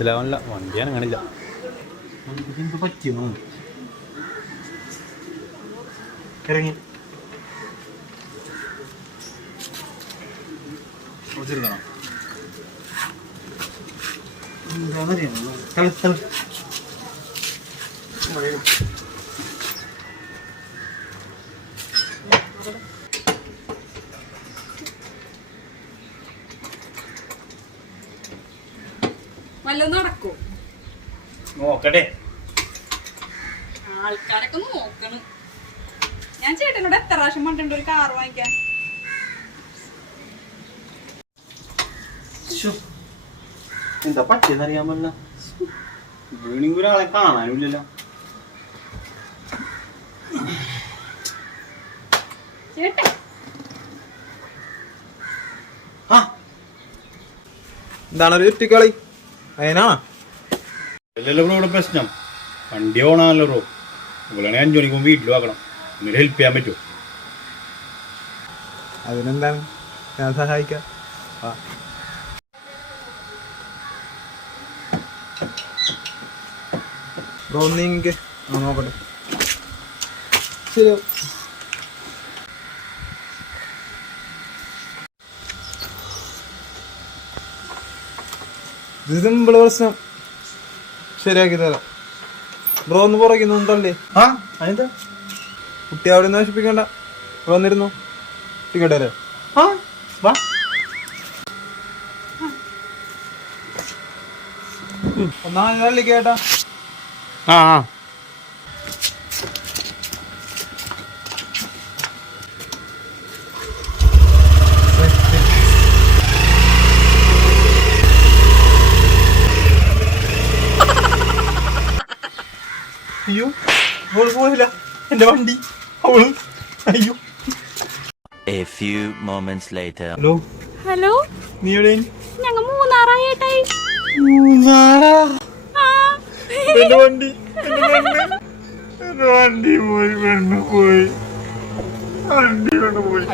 മനസ്സിലാവാനില്ല. വണ്ടി ഞാൻ കാണില്ല. പറ്റിയോ ഇറങ്ങി വല്ലതും നടക്കോ? നോക്കട്ടെ. ആൾക്കാരൊക്കെ നോക്കണ്. ഞാൻ ചേട്ടനോട് എത്ര പ്രാവശ്യം പറഞ്ഞിട്ടുണ്ട് ഒരു കാർ വാങ്ങിക്കാൻ. എന്താ പറ്റിയെന്നറിയാൻ പറ്റില്ല. വീണെങ്കിൽ ഒരാളെ കാണാനുമില്ലല്ലോ. ചേട്ടൻ എന്താണ് ഒരു ചുറ്റിക്കളി? അതിനാ അല്ലല്ലോ ബ്രോ ഇവിടെ പ്രശ്നം. വണ്ടി ഓണാണല്ലോ ബ്രോ. ഇവളാണെങ്കിൽ 5 മണിക്ക് മുമ്പ് വീട്ടിൽ ആക്കണം. എന്നിട്ട് ഹെൽപ്പ് ചെയ്യാൻ പറ്റുമോ? അതിനെന്താണ്, ഞാൻ സഹായിക്കാം. ബ്രോ നീങ്ങി നോക്കട്ടെ. ശരി, ഇത് സിമ്പിള് പ്രശ്നം ശരിയാക്കി തരാം. ബ്രോ ഒന്ന് പുറകിൽ തള്ളി. അതെന്താ കുട്ടി അവിടെ നിന്ന് നശിപ്പിക്കണ്ട. ബ്രോ വന്നിരുന്നു ടിക്കറ്റ് അല്ലേ? വാ. ഒന്നാ തള്ളി കേട്ടാ. അയ്യോ അവള് പോയില്ല. എന്റെ വണ്ടി അവള്. അയ്യോ. A few moments later. Hello hello, നീ എവിടെ? ഞങ്ങൾ മൂന്നാറായിട്ടായി. എന്റെ വണ്ടി എന്റെ വണ്ടി പോയി. പെണ്ണ് പോയി. വണ്ടി കൊണ്ട് പോയി.